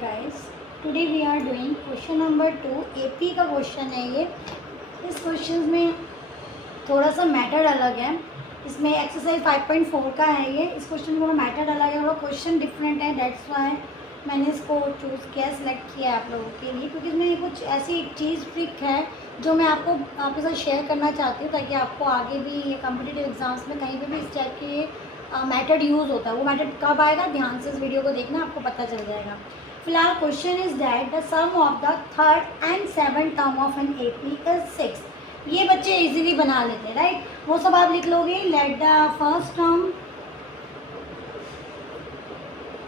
guys, today we are doing question number 2 AP का question है ये। इस क्वेश्चन में थोड़ा सा मैथड अलग है। इसमें एक्सरसाइज 5.4 का है ये। इस क्वेश्चन में थोड़ा मैथड अलग है, थोड़ा क्वेश्चन डिफरेंट है। दैट्स वाई मैंने इसको चूज़ किया, सेलेक्ट किया आप लोगों के लिए, क्योंकि इसमें कुछ ऐसी चीज़ ट्रिक है जो मैं आपके साथ शेयर करना चाहती हूँ, ताकि आपको आगे भी कॉम्पिटिटिव एग्जाम्स में कहीं पे भी इस टाइप के मैथड यूज़ होता है। वो मैथड कब आएगा, ध्यान से इस वीडियो को देखना, आपको पता चल जाएगा। फिलहाल question is that the sum of the third and seventh term of an AP is 6। ये बच्चे इजीली बना लेते हैं, राइट। वो सब आप लिख लोगे। Let the first term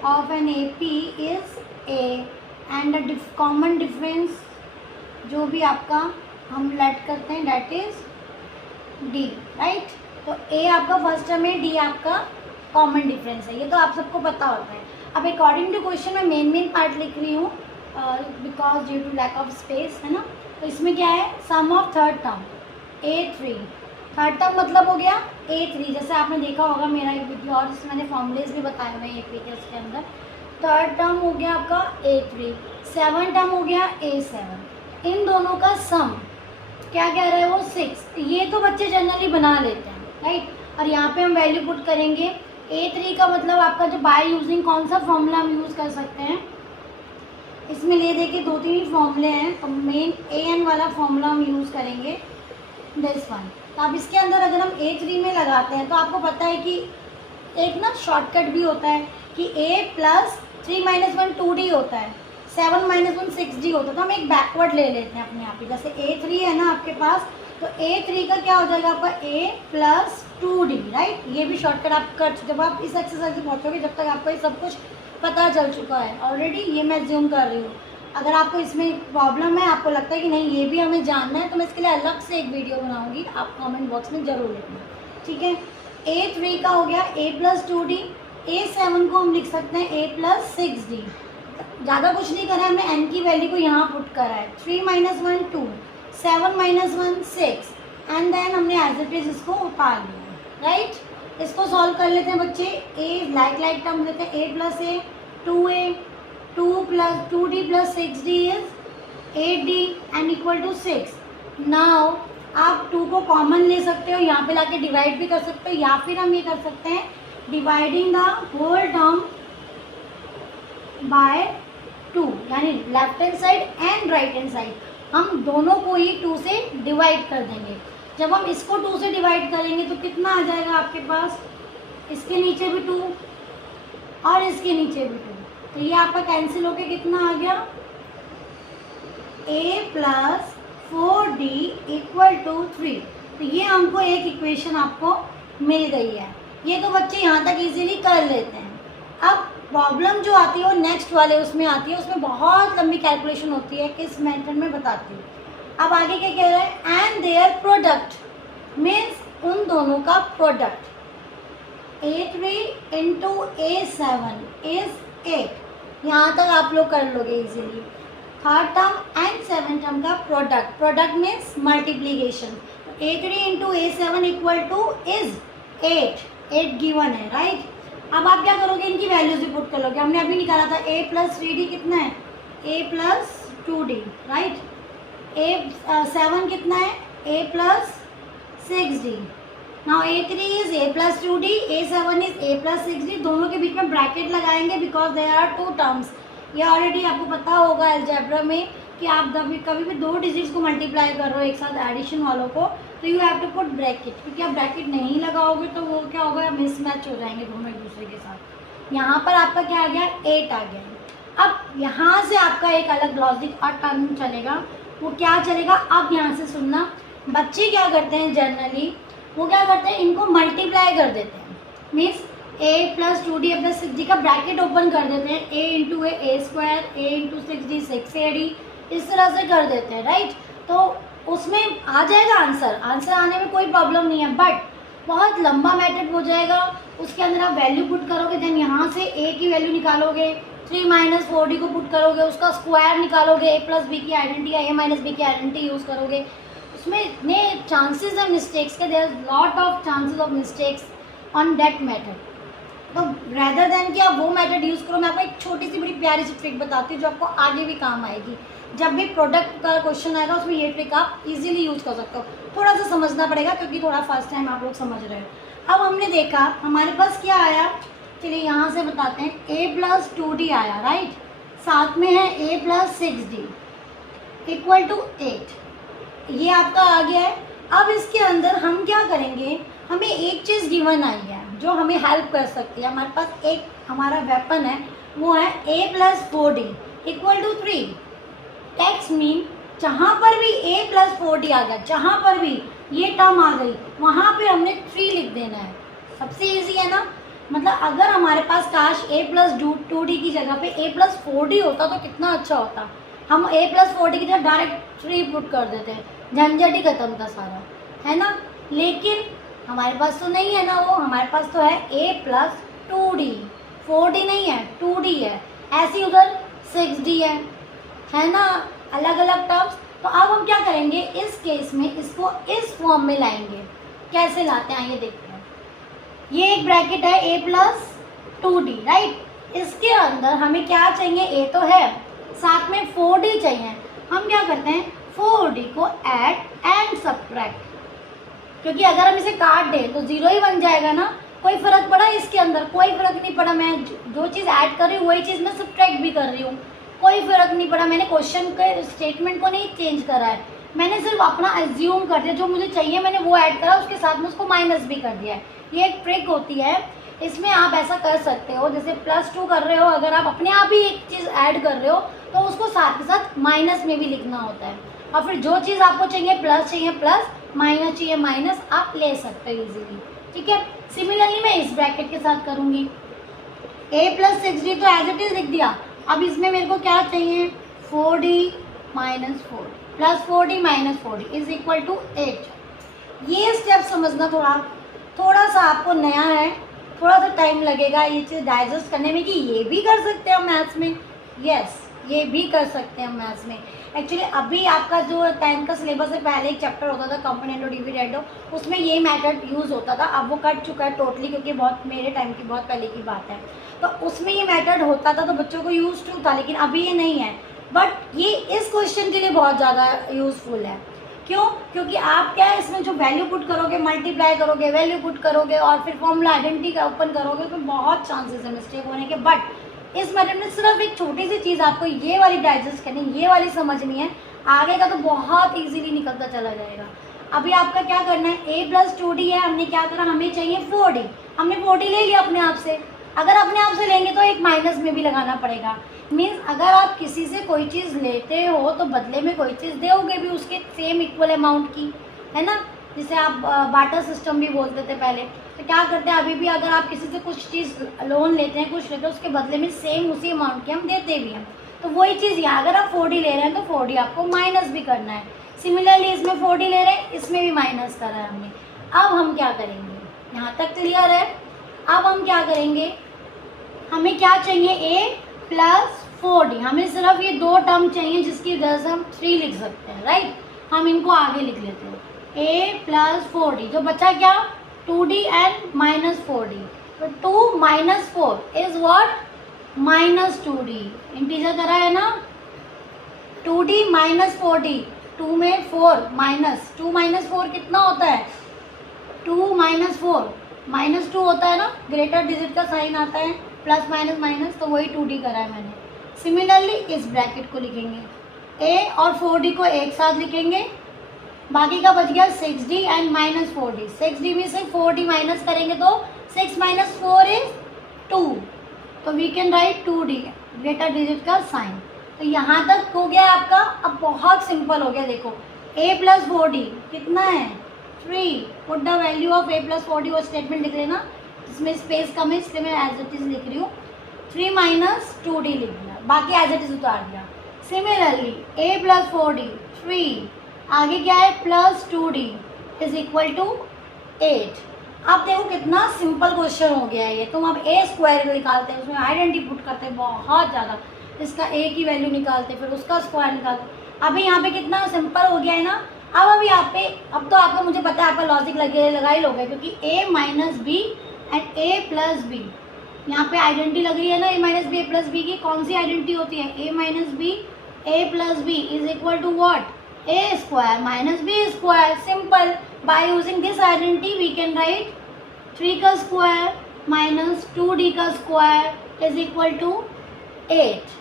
of an AP is A and the common difference जो भी आपका हम लेट करते हैं दैट इज डी, राइट। तो ए आपका फर्स्ट टर्म है, डी आपका कॉमन डिफरेंस है। ये तो आप सबको पता होता है। अब अकॉर्डिंग टू क्वेश्चन मैं मेन पार्ट लिख रही हूँ because due to lack of space, है ना। तो इसमें क्या है, sum of third term A3। Third term मतलब हो गया A3। जैसे आपने देखा होगा मेरा एक वीडियो और जिसमें मैंने फॉर्मूलेज भी बताए हुए AP के, उसके अंदर थर्ड टर्म हो गया आपका A3, सेवन टर्म हो गया A7। इन दोनों का सम क्या कह रहे हैं वो 6। ये तो बच्चे जनरली बना लेते हैं, राइट। और यहाँ पे हम वैल्यू पुट करेंगे। A3 का मतलब आपका जो बाय यूजिंग कौन सा फॉर्मूला हम यूज़ कर सकते हैं, इसमें ले देखिए 2-3 फॉर्मूले हैं। तो मेन AN वाला फॉर्मूला हम यूज़ करेंगे, दिस वन। तो अब इसके अंदर अगर हम A3 में लगाते हैं तो आपको पता है कि एक ना शॉर्टकट भी होता है कि A प्लस 3 - 1 2D होता है, 7 - 1 6D होता है। तो हम एक बैकवर्ड ले लेते हैं अपने आप ही। जैसे A3 है ना आपके पास, तो A3 का क्या हो जाएगा आपका A प्लस 2D, राइट। ये भी शॉर्टकट आप कर चुके। जब आप इस एक्सरसाइज में पहुँचोगे, जब तक आपको ये सब कुछ पता चल चुका है ऑलरेडी, ये मैं ज्यूम कर रही हूँ। अगर आपको इसमें प्रॉब्लम है, आपको लगता है कि नहीं ये भी हमें जानना है, तो मैं इसके लिए अलग से एक वीडियो बनाऊँगी, आप कॉमेंट बॉक्स में ज़रूर लिखना, ठीक है। A3 का हो गया A प्लस 2D। A7 को हम लिख सकते हैं A प्लस 6D। ज़्यादा कुछ नहीं करा है हमने, n की वैल्यू को यहाँ पुट करा है। 3 - 1 2, 7 - 1 6 एंड देन हमने एज इट इज इसको उतार लिया, राइट। इसको सॉल्व कर लेते हैं बच्चे। A लाइक टर्म लेते हैं, A plus A 2A, 2 plus 2D plus 6D is 8D and equal to 6। Now आप 2 को कॉमन ले सकते हो, यहाँ पे लाके डिवाइड भी कर सकते हो, या फिर हम ये कर सकते हैं dividing the whole term by 2, यानी left hand side and right hand side हम दोनों को ही 2 से डिवाइड कर देंगे। जब हम इसको 2 से डिवाइड करेंगे तो कितना आ जाएगा आपके पास, इसके नीचे भी 2 और इसके नीचे भी 2, तो ये आपका कैंसिल होके कितना आ गया, A plus 4D equal to 3। तो ये हमको एक इक्वेशन आपको मिल गई है। ये तो बच्चे यहाँ तक इजीली कर लेते हैं। अब प्रॉब्लम जो आती है वो नेक्स्ट वाले उसमें आती है, उसमें बहुत लंबी कैलकुलेशन होती है, किस मेथड में बताती हूँ। अब आगे क्या कह रहा है, एंड देयर प्रोडक्ट मीन्स उन दोनों का product A3 into A7 is 8। यहाँ तक आप लोग कर लोगे easily. Third term and seven term का product means multiplication. A3 into A7 equal to is 8 given है, राइट। अब आप क्या करोगे, इनकी वैल्यूज भी पुट कर लोगे। हमने अभी निकाला था A प्लस 3D कितना है, A plus 2D, right. A7 कितना है, A plus 6D। Now A3 is A plus 2D, A7 is A plus 6D। दोनों के बीच में ब्रैकेट लगाएंगे बिकॉज दे आर 2 टर्म्स। ये ऑलरेडी आपको पता होगा अलजेब्रा में कि आप कभी भी 2 डिजिट्स को मल्टीप्लाई कर रहे हो एक साथ एडिशन वालों को, तो you have to put bracket, क्योंकि आप ब्रैकेट नहीं लगाओगे तो वो क्या होगा, मिसमैच हो जाएंगे दोनों एक दूसरे के साथ। यहाँ पर आपका क्या आ गया, 8 आ गया। अब यहाँ से आपका एक अलग लॉजिक और टर्म चलेगा। वो क्या चलेगा, अब यहाँ से सुनना। बच्चे क्या करते हैं जनरली, वो क्या करते हैं, इनको मल्टीप्लाई कर देते हैं। Means A plus 2D plus 6D का ब्रैकेट ओपन कर देते हैं। A into A square, A into 6D 6AD, इस तरह से कर देते हैं, राइट। तो उसमें आ जाएगा आंसर आने में कोई प्रॉब्लम नहीं है, बट बहुत लंबा मेथड हो जाएगा। उसके अंदर आप वैल्यू पुट करोगे, देन यहाँ से A की वैल्यू निकालोगे, 3 - 4D को पुट करोगे, उसका स्क्वायर निकालोगे, A प्लस B की आइडेंटिटी या A माइनस B की आइडेंटिटी यूज़ करोगे। उसमें इतने चांसेस है मिस्टेक्स के, there lot of chances of mistakes on that method. तो रेदर देन कि आप वो मेथड यूज़ करो, मैं आपको एक छोटी सी बड़ी प्यारी सी ट्रिक बताती हूँ जो आपको आगे भी काम आएगी। जब भी प्रोडक्ट का क्वेश्चन आएगा उसमें ये ट्रिक आप इजीली यूज़ कर सकते हो। थोड़ा सा समझना पड़ेगा क्योंकि थोड़ा फर्स्ट टाइम आप लोग समझ रहे हो। अब हमने देखा हमारे पास क्या आया, चलिए यहाँ से बताते हैं, a+2d आया, राइट। साथ में है a+6d इक्वल टू 8, ये आपका आ गया है। अब इसके अंदर हम क्या करेंगे, हमें एक चीज़ गिवन आई है जो हमें हेल्प कर सकती है। हमारे पास एक हमारा वेपन है, वो है a+4d equal to 3। Text mean जहाँ पर भी a+4d आ गया, जहाँ पर भी ये टर्म आ गई वहाँ पे हमने 3 लिख देना है। सबसे इजी है ना, मतलब अगर हमारे पास काश a+2d की जगह पे a+4d होता तो कितना अच्छा होता। हम a+4d की जगह डायरेक्ट 3 पुट कर देते हैं, झंझट ही खत्म था सारा, है ना। लेकिन हमारे पास तो नहीं है ना वो, हमारे पास तो है a+2d, 4d नहीं है 2d है। ऐसी उधर 6d है ना, अलग अलग टर्म्स। तो अब हम क्या करेंगे इस केस में, इसको इस फॉर्म में लाएंगे। कैसे लाते हैं ये देखते हैं। ये एक ब्रैकेट है a+2d, राइट। इसके अंदर हमें क्या चाहिए, a तो है, साथ में 4d चाहिए। हम क्या करते हैं 4d को ऐड एंड सब्ट्रैक्ट, क्योंकि अगर हम इसे काट दें तो 0 ही बन जाएगा ना। कोई फ़र्क पड़ा इसके अंदर, कोई फ़र्क नहीं पड़ा। मैं जो चीज़ ऐड कर रही हूँ वही चीज़ मैं सब्ट्रैक्ट भी कर रही हूँ, कोई फ़र्क नहीं पड़ा। मैंने क्वेश्चन के स्टेटमेंट को नहीं चेंज करा है, मैंने सिर्फ अपना एज्यूम कर दिया, जो मुझे चाहिए मैंने वो ऐड करा, उसके साथ में उसको माइनस भी कर दिया है। ये एक ट्रिक होती है, इसमें आप ऐसा कर सकते हो। जैसे +2 कर रहे हो, अगर आप अपने आप ही एक चीज़ ऐड कर रहे हो तो उसको साथ के साथ माइनस में भी लिखना होता है। और फिर जो चीज़ आपको चाहिए प्लस चाहिए प्लस, माइनस चाहिए माइनस, आप ले सकते हो इजीली, ठीक है। सिमिलरली मैं इस ब्रैकेट के साथ करूँगी, a+6d तो एज इट इज़ लिख दिया। अब इसमें मेरे को क्या चाहिए, 4d - 4 plus 4d - 4d is equal to 8। ये स्टेप समझना थोड़ा सा आपको नया है, थोड़ा सा टाइम लगेगा ये चीज़ डाइजेस्ट करने में कि ये भी कर सकते हैं हम मैथ्स में। यस, ये भी कर सकते हैं हम मैथ्स में। एक्चुअली अभी आपका जो 10th का सिलेबस है, पहले एक चैप्टर होता था कंपोनेंट और डिविडेंडो, उसमें ये मेथड यूज़ होता था। अब वो कट चुका है टोटली, क्योंकि बहुत मेरे टाइम की बहुत पहले की बात है। तो उसमें ये मेथड होता था तो बच्चों को यूज टू था, लेकिन अभी ये नहीं है। बट ये इस क्वेश्चन के लिए बहुत ज़्यादा यूज़फुल है। क्यों? क्योंकि आप क्या है इसमें जो वैल्यू पुट करोगे, मल्टीप्लाई करोगे, वैल्यू पुट करोगे और फिर फॉर्मूला आइडेंटिटी का ओपन करोगे, उसमें बहुत चांसेस है मिस्टेक होने के। बट इस मेथड में सिर्फ एक छोटी सी चीज़ आपको ये वाली डाइजेस्ट करनी, ये वाली समझनी है, आगे का तो बहुत ईजीली निकलता चला जाएगा। अभी आपका क्या करना है, a+2d है, हमने क्या करा, हमें चाहिए 4d, हमने 4d ले लिया अपने आप से। अगर अपने आप से लेंगे तो एक माइनस में भी लगाना पड़ेगा। मीन्स अगर आप किसी से कोई चीज़ लेते हो तो बदले में कोई चीज़ दोगे भी उसके सेम इक्वल अमाउंट की, है ना। जिसे आप बार्टर सिस्टम भी बोलते थे पहले। तो क्या करते हैं अभी भी, अगर आप किसी से कुछ चीज़ लोन लेते हैं, कुछ लेते हैं, उसके बदले में सेम उसी अमाउंट की हम देते भी हैं। तो वही चीज़ यहाँ अगर आप 4d ले रहे हैं तो 4d आपको माइनस भी करना है। सिमिलरली इसमें 4d ले रहे हैं, इसमें भी माइनस करा है हमने। अब हम क्या करेंगे, यहाँ तक क्लियर है। अब हम क्या करेंगे, हमें क्या चाहिए, a+4d, हमें सिर्फ ये दो टर्म चाहिए जिसकी वजह से हम 3 लिख सकते हैं, राइट। हम इनको आगे लिख लेते हैं, a+4d जो बचा क्या, 2d एंड -4d। तो 2 - 4 इज व्हाट, -2d। इंटीजर करा है ना, 2d - 4d, 2 में 4 माइनस 2 - 4 कितना होता है, 2 - 4 -2 होता है ना, ग्रेटर डिजिट का साइन आता है, प्लस माइनस माइनस, तो वही 2d करा है मैंने। सिमिलरली इस ब्रैकेट को लिखेंगे, a और 4d को एक साथ लिखेंगे, बाकी का बच गया 6d एंड -4d। 6d में से 4d माइनस करेंगे तो 6 - 4 इज 2, तो we can write 2d, greater digit का साइन। तो यहाँ तक हो गया आपका। अब बहुत सिंपल हो गया, देखो a+4d कितना है, 3, put the value of a+4d, वो स्टेटमेंट लिख लेना, इसमें स्पेस कम है इसलिए मैं एज इट इज लिख रही हूँ। 3 - 2d लिख दिया, बाकी एज इट इज उतार दिया। सिमिलरली a+4d 3, आगे क्या है +2d इज इक्वल टू 8। अब देखो कितना सिंपल क्वेश्चन हो गया है ये। तुम अब a² निकालते हैं, उसमें आइडेंटिटी पुट करते हैं बहुत ज़्यादा, इसका a की वैल्यू निकालते फिर उसका स्क्वायर निकालते। अभी यहाँ पे कितना सिंपल हो गया है ना। अब यहाँ पे अब तो आपको, मुझे पता है आपका लॉजिक लगा ही लोगे, क्योंकि a - b and a + b यहाँ पे आइडेंटिटी लग रही है ना, A minus B A plus B की। कौन सी आइडेंटिटी होती है? A minus B A plus B is equal to what? A square minus B square. Simple, by using this identity we can write 3 का स्क्वायर माइनस 2d का square is equal to 8।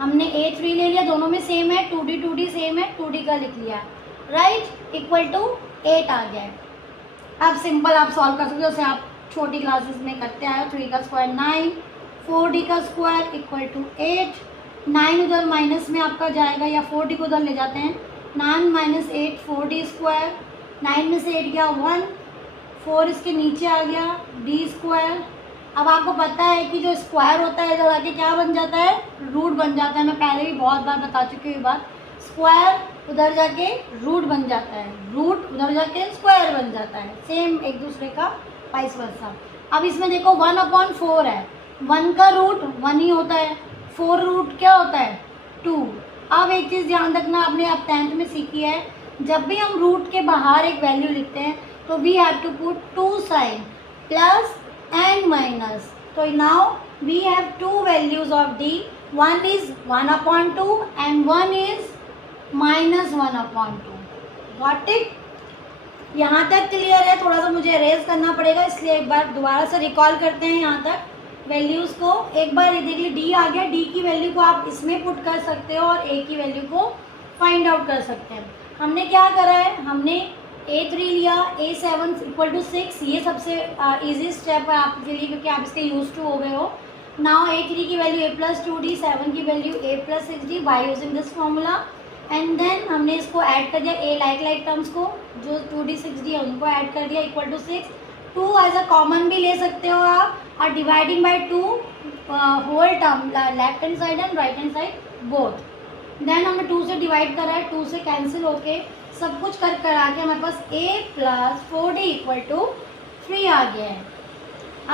हमने ए 3 ले लिया, दोनों में same है, 2d same है, 2d का लिख लिया, राइट, इक्वल टू 8 आ गया। अब सिंपल आप सॉल्व कर सकते हो, जैसे आप छोटी क्लासेस में करते आए हो। 3 का स्क्वायर 9, 4d का स्क्वायर इक्वल टू 8। 9 उधर माइनस में आपका जाएगा, या 4d को उधर ले जाते हैं। 9 माइनस 8 4d स्क्वायर, 9 में से 8 गया 1, 4 इसके नीचे आ गया d स्क्वायर। अब आपको पता है कि जो स्क्वायर होता है इधर आके क्या बन जाता है? रूट बन जाता है। मैं पहले भी बहुत बार बता चुकी हूँ बात। स्क्वायर उधर जाके रूट बन जाता है, रूट उधर जाके स्क्वायर बन जाता है, सेम एक दूसरे का वाइस वर्सा। अब इसमें देखो 1/4 है, 1 का रूट 1 ही होता है, 4 रूट क्या होता है? 2। अब एक चीज़ ध्यान रखना, आपने अब 10th में सीखी है, जब भी हम रूट के बाहर एक वैल्यू लिखते हैं तो we have to put 2 sign plus and minus. तो now we have 2 values of d, 1 is 1/2 and 1 is -1/2। Got it? यहाँ तक क्लियर है? थोड़ा सा मुझे अरेज करना पड़ेगा, इसलिए एक बार दोबारा से रिकॉल करते हैं यहाँ तक वैल्यूज़ को। एक बार ये देख लीजिए, डी आ गया, डी की वैल्यू को आप इसमें पुट कर सकते हो और ए की वैल्यू को फाइंड आउट कर सकते हैं। हमने क्या करा है? हमने A3 लिया, A7 इक्वल टू 6। ये सबसे ईजी स्टेप है आपके लिए, क्योंकि आप इसके यूज टू हो गए हो। नाउ A3 की वैल्यू A प्लस 2D, 7 की value A plus 6D by using this formula. And then हमने इसको ऐड कर दिया, ए लाइक टर्म्स को, जो 2D 6D है उनको ऐड कर दिया, equal to 6। 2 as a common भी ले सकते हो आप, और dividing by 2 whole term, left hand side and right hand side both. Then हमने 2 से डिवाइड करा है, 2 से कैंसिल होके सब कुछ कर आके हमारे पास a plus 4d equal to 3 आ गया है।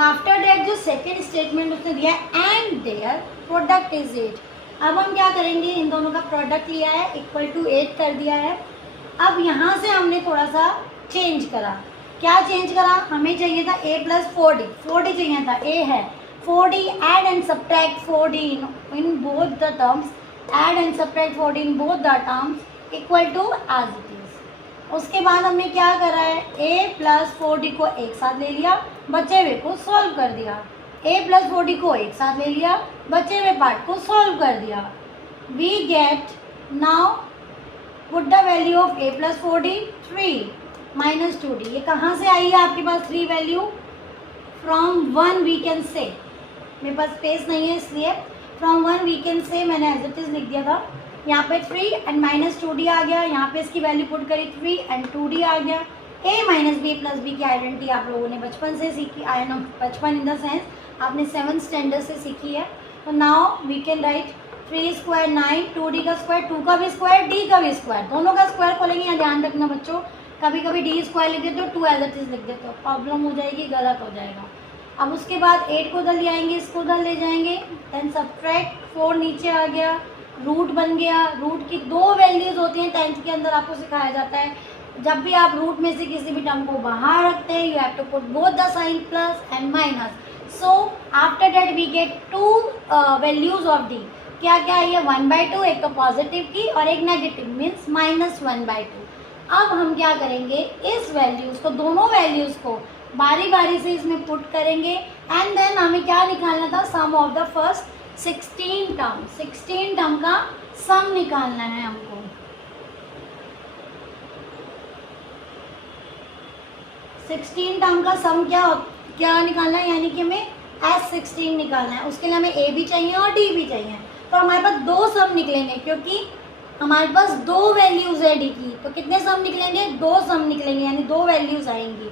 आफ्टर दैट जो सेकेंड स्टेटमेंट उसने दिया है, एंड देयर प्रोडक्ट इज 8। अब हम क्या करेंगे? इन दोनों का प्रोडक्ट लिया है, इक्वल टू 8 कर दिया है। अब यहाँ से हमने थोड़ा सा चेंज करा। क्या चेंज करा? हमें चाहिए था a प्लस 4d, 4d चाहिए था, a है 4d, add and subtract 4d in both the terms, add and subtract 4d in both the terms equal to as it is. उसके बाद हमने क्या करा है? a प्लस 4d को एक साथ ले लिया, बचे हुए को सॉल्व कर दिया। a प्लस 4d को एक साथ ले लिया, बचे हुए पार्ट को सॉल्व कर दिया। We get now put the value of a plus 4d 3 minus 2d। ये कहाँ से आई है आपके पास 3 value? From 1 we can say, मेरे पास स्पेस नहीं है इसलिए फ्रॉम 1 वी कैन से मैंने एज इट इज लिख दिया था। यहाँ पे 3 एंड माइनस 2d आ गया, यहाँ पे इसकी वैल्यू पुट करी 3 एंड 2d आ गया। a minus B plus B की आइडेंटिटी आप लोगों ने बचपन से सीखी, आई नो बचपन इन द सेंस आपने 7th स्टैंडर्ड से सीखी है। तो now we can write 3 square 9, 2d का स्क्वायर, 2 का भी स्क्वायर, d का भी स्क्वायर, दोनों का स्क्वायर खोलेंगे। यहाँ ध्यान रखना बच्चों, कभी कभी d स्क्वायर लिख देते हो, 2 एज इट इज लिख देते हो, प्रॉब्लम हो जाएगी, गलत हो जाएगा। अब उसके बाद 8 को उधर ले आएंगे, इसको उधर ले जाएंगे, देन सब्ट्रैक्ट 4 नीचे आ गया, रूट बन गया। रूट की 2 वैल्यूज होती हैं 10th के अंदर, आपको सिखाया जाता है। जब भी आप रूट में से किसी भी टर्म को बाहर रखते हैं, you have to put both the sign plus and minus. So after that we get 2 values of D. क्या क्या है ये? 1/2, एक तो पॉजिटिव की और एक नेगेटिव, मीन्स -1/2। अब हम क्या करेंगे? इस वैल्यूज को, दोनों वैल्यूज को बारी बारी से इसमें पुट करेंगे, एंड देन हमें क्या निकालना था? Sum of the first 16 term, 16 term का सम निकालना है हमको। सिक्सटीन टर्म का सम क्या निकालना है? यानी कि हमें S16 निकालना है। उसके लिए हमें a भी चाहिए और d भी चाहिए। तो हमारे पास 2 सम निकलेंगे, क्योंकि हमारे पास 2 वैल्यूज है d की। तो कितने सम निकलेंगे? 2 सम निकलेंगे, यानी 2 वैल्यूज आएंगी।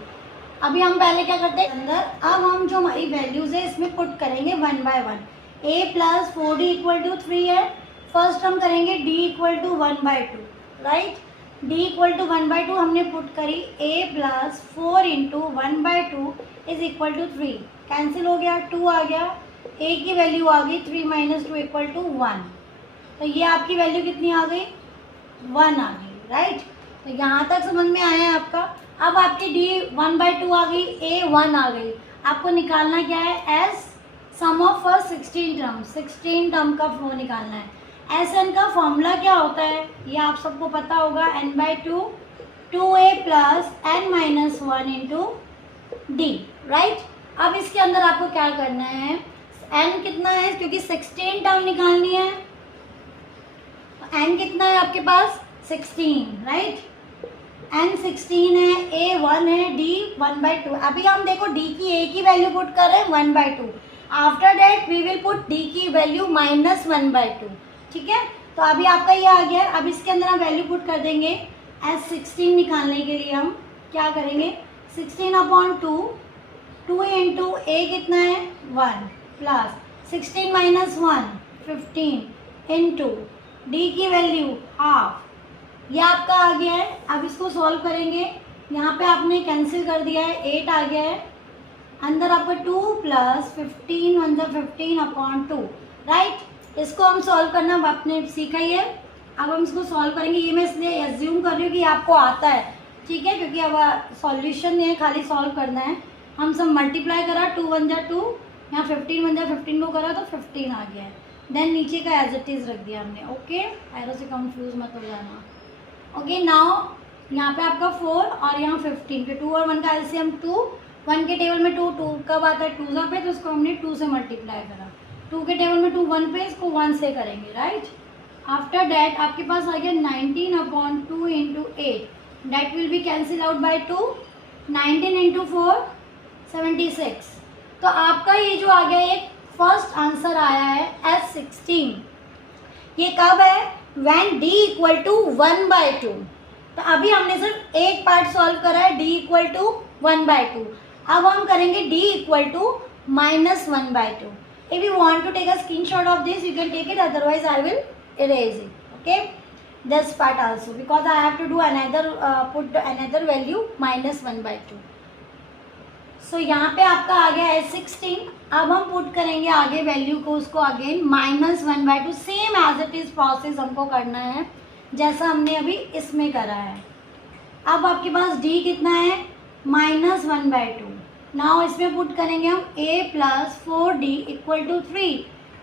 अभी हम पहले क्या करते हैं अंदर, अब हम जो हमारी वैल्यूज है इसमें पुट करेंगे 1 by 1। a plus 4d equal to 3 है, फर्स्ट हम करेंगे d equal to 1/2, right. d equal to 1/2 हमने पुट करी, a plus 4 into 1/2 is equal to 3, cancel हो गया, 2 आ गया, a की वैल्यू आ गई 3 माइनस 2 इक्वल टू 1। तो ये आपकी वैल्यू कितनी आ गई? 1 आ गई, राइट। तो यहाँ तक समझ में आया है आपका। अब आपकी d 1/2 आ गई, a 1 आ गई। आपको निकालना क्या है? S sum of first 16 term, 16 term का वो निकालना है। एस एन का फॉर्मूला क्या होता है ये आप सबको पता होगा, n/2 2a plus n minus 1 into D, right. अब इसके अंदर आपको क्या करना है, n कितना है क्योंकि 16 टर्म निकालनी है, n कितना है आपके पास 16, राइट। n 16 है, a 1 है, d 1/2। अभी हम देखो d की a की वैल्यू पुट कर रहे हैं 1/2, after that we will put d की वैल्यू माइनस 1/2, ठीक है। तो अभी आपका ये आ गया। अब इसके अंदर हम वैल्यू पुट कर देंगे। एस 16 निकालने के लिए हम क्या करेंगे, 16/2 2 इंटू ए कितना है 1 प्लस 16 माइनस 1 15 इंटू डी की वैल्यू हाफ, ये आपका आ गया है। अब इसको सॉल्व करेंगे, यहाँ पे आपने कैंसिल कर दिया है, 8 आ गया है, अंदर आपका 2 प्लस 15 1 15/2, राइट। इसको हम सॉल्व करना आपने सीखा ही है। अब हम इसको सॉल्व करेंगे। ये मैं इसलिए एज्यूम कर रही हूँ कि आपको आता है, ठीक है, क्योंकि अब सॉल्यूशन नहीं है, खाली सॉल्व करना है। हम सब मल्टीप्लाई करा, 2 1 2, यहाँ 15 1 15 को करा तो 15 आ गया है। देन नीचे का एज इट इज़ रख दिया हमने, ओके। एरो से कंफ्यूज मत हो जाना, ओके। नाउ यहाँ पे आपका 4 और यहाँ 15 के 2 और 1 का एलसीएम 2, 1 के टेबल में 2 2 कब आता है 2 पे, तो इसको हमने 2 से मल्टीप्लाई करा। 2 के टेबल में 2 1 पे, इसको 1 से करेंगे, राइट। आफ्टर डैट आपके पास आ गया 19/2 into 8, that will be cancel out by 2, 19 into 4 76। तो आपका ये जो आ गया एक फर्स्ट आंसर आया है S16। ये कब है, व्हेन d इक्वल टू 1/2। तो अभी हमने सिर्फ एक पार्ट सॉल्व करा है, d इक्वल टू 1/2। अब हम करेंगे d equal to minus 1/2। If you want to take a screenshot of this you can take it, otherwise I will erase it, okay, this part also, because I have to do another put another value minus 1/2। so यहाँ पे आपका आ गया है 16। अब हम put करेंगे आगे value को, उसको again minus 1/2, same as it is process हमको करना है जैसा हमने अभी इसमें करा है। अब आपके पास d कितना है माइनस 1/2। नाउ इसमें पुट करेंगे हम a plus 4d equal to 3।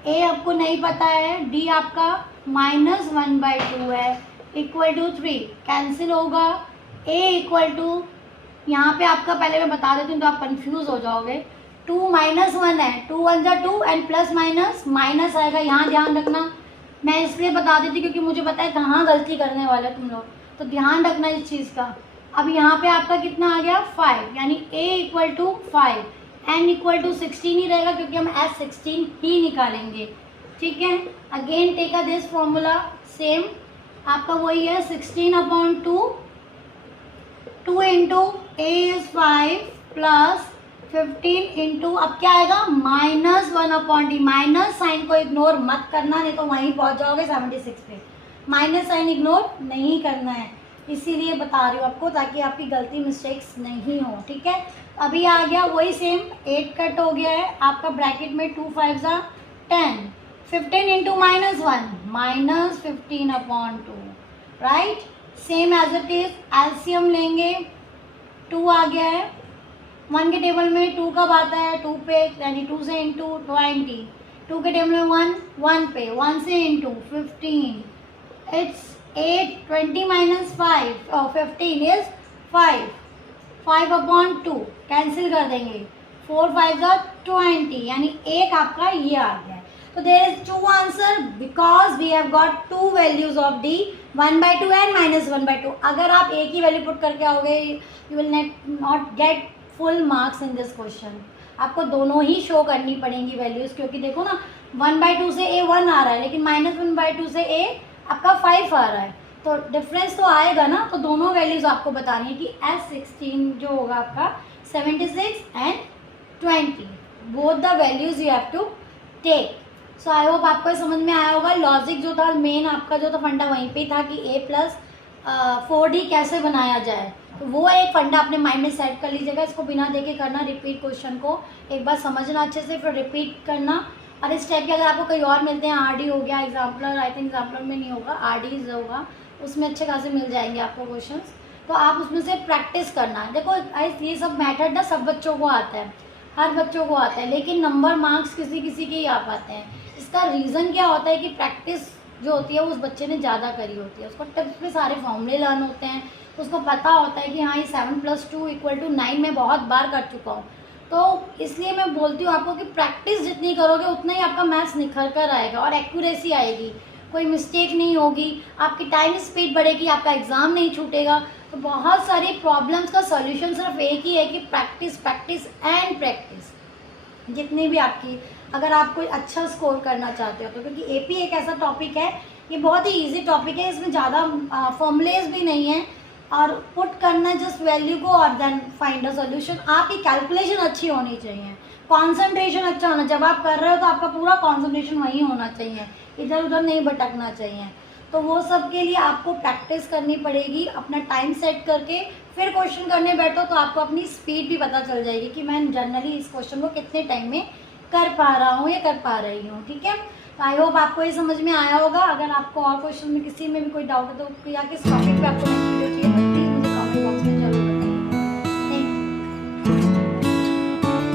a आपको नहीं पता है, d आपका माइनस 1/2 है, इक्वल टू 3, कैंसिल होगा। a इक्वल टू, यहाँ पे आपका पहले मैं बता देती हूँ तो आप कंफ्यूज हो जाओगे, 2 माइनस 1 है, 2 1 2 एंड प्लस माइनस माइनस आएगा, यहाँ ध्यान रखना। मैं इसलिए बता देती क्योंकि मुझे पता है कहाँ गलती करने वाले तुम लोग, तो ध्यान रखना इस चीज़ का। अब यहाँ पे आपका कितना आ गया 5, यानी a equal to 5, n equal to 16 ही रहेगा क्योंकि हम S16 ही निकालेंगे, ठीक है। Again take a this formula, same आपका वही है 16/2, 2 into a is 5 plus 15 into, अब क्या आएगा माइनस 1/d। माइनस साइन को इग्नोर मत करना, नहीं तो वहीं पहुंच जाओगे 76 पे। माइनस साइन इग्नोर नहीं करना है, इसीलिए बता रही हूँ आपको ताकि आपकी गलती मिस्टेक्स नहीं हो, ठीक है। अभी आ गया वही सेम, 8 कट हो गया है आपका ब्रैकेट में, 2 5 10, 15 into minus 1 minus 15/2, right. Same as it is, LCM लेंगे, 2 आ गया है, 1 के टेबल में 2 कब आता है 2 पे, यानी 2 से इंटू 20, 2 के टेबल में 1 पे, 1 से इंटू 15, इट्स 8, 20 माइनस 5 और 15 इज 5, 5/2 कैंसिल कर देंगे, 4 5 20, यानी एक आपका ये आ गया है। तो there is 2 answer because we have got 2 values of d, 1/2 and minus 1/2। अगर आप एक ही वैल्यू पुट करके आओगे you will not get full marks in this question. आपको दोनों ही शो करनी पड़ेंगी वैल्यूज, क्योंकि देखो ना 1/2 से a 1 आ रहा है, लेकिन माइनस 1/2 से a आपका 5 आ रहा है, तो डिफरेंस तो आएगा ना। तो दोनों वैल्यूज आपको बतानी है कि S16 जो होगा आपका 76 and 20, both the values you have to take. So I hope आपको समझ में आया होगा। लॉजिक जो था मेन आपका जो था फंडा वहीं पे था कि a प्लस 4d कैसे बनाया जाए, तो वो एक फंडा अपने माइंड में सेट कर लीजिएगा। इसको बिना देखे करना, रिपीट क्वेश्चन को एक बार समझना अच्छे से, फिर रिपीट करना। और इस टाइप के अगर आपको कहीं और मिलते हैं, RD हो गया, एग्जाम्पलर, आई थिंक एग्जाम्पलर में नहीं होगा, RDs होगा, उसमें अच्छे खासे मिल जाएंगे आपको क्वेश्चंस, तो आप उसमें से प्रैक्टिस करना। देखो ये सब मेथड ना सब बच्चों को आता है, हर बच्चों को आता है, लेकिन नंबर मार्क्स किसी किसी के ही आ पाते हैं। इसका रीज़न क्या होता है कि प्रैक्टिस जो होती है वो उस बच्चे ने ज़्यादा करी होती है, उसको टिप्स पे सारे फॉर्मूले लर्न होते हैं, उसको पता होता है कि हाँ ये 7+2=9 मैं बहुत बार कर चुका हूँ। तो इसलिए मैं बोलती हूँ आपको कि प्रैक्टिस जितनी करोगे उतना ही आपका मैथ्स निखर कर आएगा और एक्यूरेसी आएगी, कोई मिस्टेक नहीं होगी, आपकी टाइम स्पीड बढ़ेगी, आपका एग्ज़ाम नहीं छूटेगा। तो बहुत सारी प्रॉब्लम्स का सॉल्यूशन सिर्फ एक ही है कि प्रैक्टिस प्रैक्टिस एंड प्रैक्टिस। जितनी भी आपकी, अगर आप कोई अच्छा स्कोर करना चाहते हो तो, क्योंकि एपी एक ऐसा टॉपिक है, ये बहुत ही इजी टॉपिक है, इसमें ज़्यादा फॉर्मूलेज भी नहीं है और पुट करना जस्ट वैल्यू को और देन फाइंड अ सॉल्यूशन। आपकी कैलकुलेशन अच्छी होनी चाहिए, कंसंट्रेशन अच्छा होना, जब आप कर रहे हो तो आपका पूरा कंसंट्रेशन वहीं होना चाहिए, इधर उधर नहीं भटकना चाहिए। तो वो सब के लिए आपको प्रैक्टिस करनी पड़ेगी, अपना टाइम सेट करके फिर क्वेश्चन करने बैठो तो आपको अपनी स्पीड भी पता चल जाएगी कि मैं जनरली इस क्वेश्चन को कितने टाइम में कर पा रहा हूँ या कर पा रही हूँ। ठीक है, तो आई होप आपको ये समझ में आया होगा। अगर आपको और क्वेश्चन में किसी में भी कोई डाउट है तो या किस टॉपिक पे आपको वीडियो चाहिए